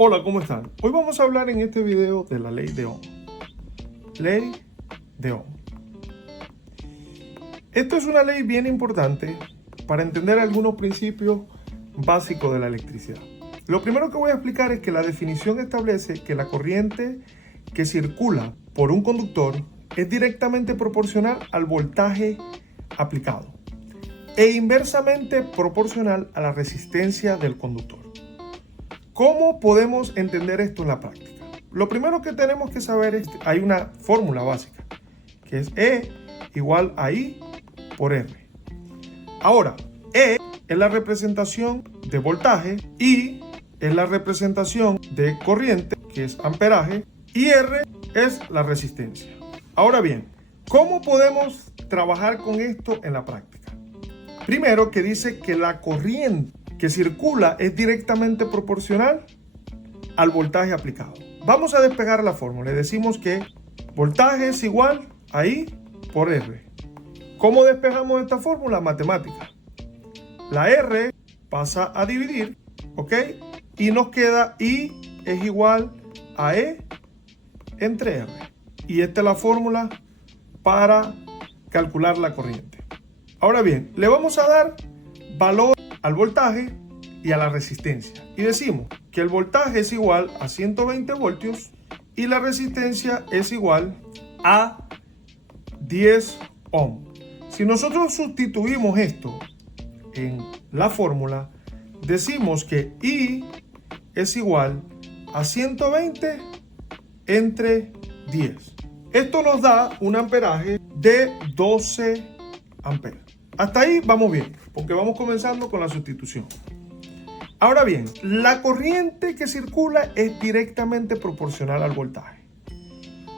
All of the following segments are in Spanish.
Hola, ¿cómo están? Hoy vamos a hablar en este video de la ley de Ohm. Ley de Ohm. Esto es una ley bien importante para entender algunos principios básicos de la electricidad. Lo primero que voy a explicar es que la definición establece que la corriente que circula por un conductor es directamente proporcional al voltaje aplicado e inversamente proporcional a la resistencia del conductor. ¿Cómo podemos entender esto en la práctica? Lo primero que tenemos que saber es que hay una fórmula básica, que es E igual a I por R. Ahora, E es la representación de voltaje, I es la representación de corriente, que es amperaje, y R es la resistencia. Ahora bien, ¿cómo podemos trabajar con esto en la práctica? Primero, que dice que la corriente que circula es directamente proporcional al voltaje aplicado. Vamos a despegar la fórmula. Le decimos que voltaje es igual a I por R. ¿Cómo despejamos esta fórmula? Matemática. La R pasa a dividir, ¿ok? Y nos queda I es igual a E entre R. Y esta es la fórmula para calcular la corriente. Ahora bien, le vamos a dar valor al voltaje y a la resistencia. Y decimos que el voltaje es igual a 120 voltios y la resistencia es igual a 10 ohm. Si nosotros sustituimos esto en la fórmula, decimos que I es igual a 120 entre 10. Esto nos da un amperaje de 12 amperes. Hasta ahí vamos bien, porque vamos comenzando con la sustitución. Ahora bien, la corriente que circula es directamente proporcional al voltaje.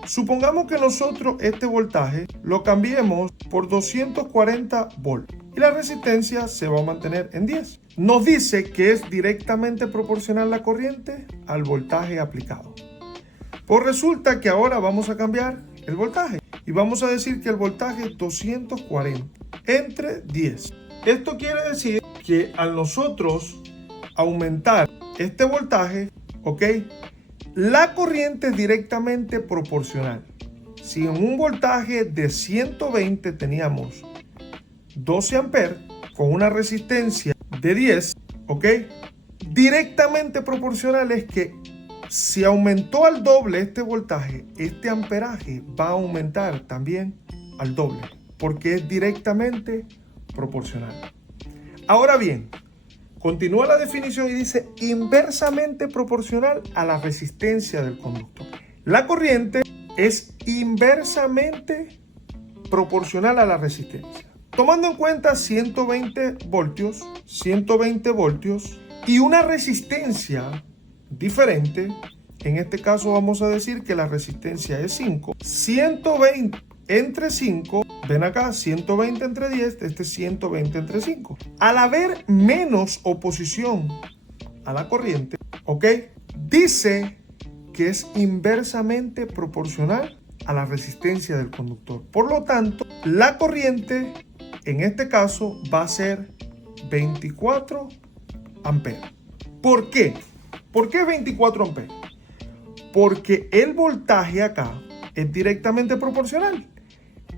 Supongamos que nosotros este voltaje lo cambiemos por 240 volts y la resistencia se va a mantener en 10. Nos dice que es directamente proporcional la corriente al voltaje aplicado. Pues resulta que ahora vamos a cambiar el voltaje y vamos a decir que el voltaje es 240 entre 10. Esto quiere decir que al nosotros aumentar este voltaje, ¿ok? La corriente es directamente proporcional. Si en un voltaje de 120 teníamos 12 amperes con una resistencia de 10, ¿ok? Directamente proporcional es que si aumentó al doble este voltaje, este amperaje va a aumentar también al doble, porque es directamente proporcional. Ahora bien, continúa la definición y dice inversamente proporcional a la resistencia del conductor. La corriente es inversamente proporcional a la resistencia. Tomando en cuenta 120 voltios y una resistencia diferente, en este caso vamos a decir que la resistencia es 5. 120 entre 5, ven acá, 120 entre 10, este es 120 entre 5. Al haber menos oposición a la corriente, ¿ok? Dice que es inversamente proporcional a la resistencia del conductor. Por lo tanto, la corriente en este caso va a ser 24 amperes. ¿Por qué? ¿Por qué 24 amperes? Porque el voltaje acá es directamente proporcional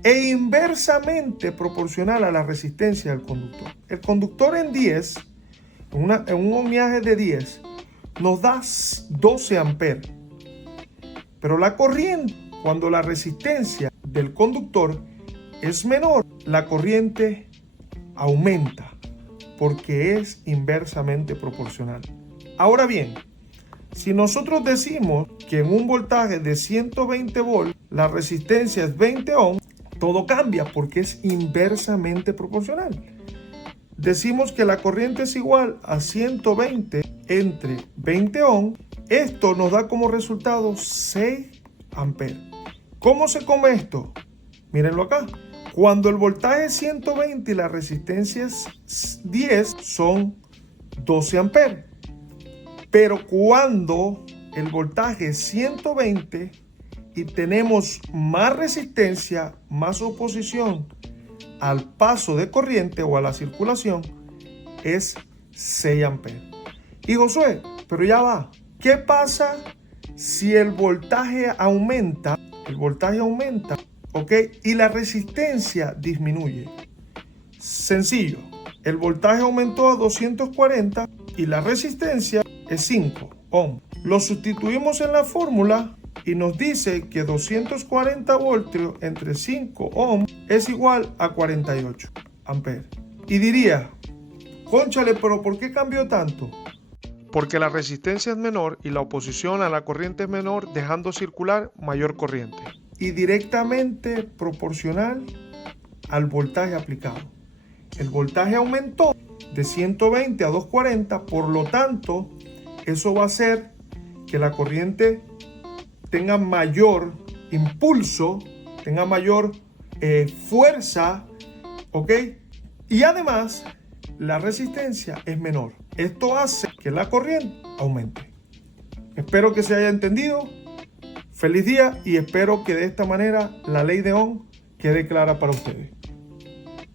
e inversamente proporcional a la resistencia del conductor. El conductor en 10, en un ohmiaje de 10, nos da 12 amperes. Pero la corriente, cuando la resistencia del conductor es menor, la corriente aumenta porque es inversamente proporcional. Ahora bien, si nosotros decimos que en un voltaje de 120 volts la resistencia es 20 ohms, todo cambia porque es inversamente proporcional. Decimos que la corriente es igual a 120 entre 20 ohms. Esto nos da como resultado 6 amperes. ¿Cómo se come esto? Mírenlo acá. Cuando el voltaje es 120 y la resistencia es 10, son 12 amperes. Pero cuando el voltaje es 120 y tenemos más resistencia, más oposición al paso de corriente o a la circulación, es 6 amperes. Y Josué, pero ya va, ¿Qué pasa si el voltaje aumenta? ¿Ok? Y la resistencia disminuye. Sencillo, el voltaje aumentó a 240 y la resistencia es 5 ohms. Lo sustituimos en la fórmula y nos dice que 240 voltios entre 5 ohms es igual a 48 amperes. Y diría, cónchale, pero ¿por qué cambió tanto? Porque la resistencia es menor y la oposición a la corriente es menor, dejando circular mayor corriente. Y directamente proporcional al voltaje aplicado. El voltaje aumentó de 120 a 240, por lo tanto, eso va a hacer que la corriente tenga mayor impulso, tenga mayor fuerza, ¿ok? Y además, la resistencia es menor. Esto hace que la corriente aumente. Espero que se haya entendido. Feliz día y espero que de esta manera la ley de Ohm quede clara para ustedes.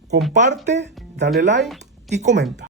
Comparte, dale like y comenta.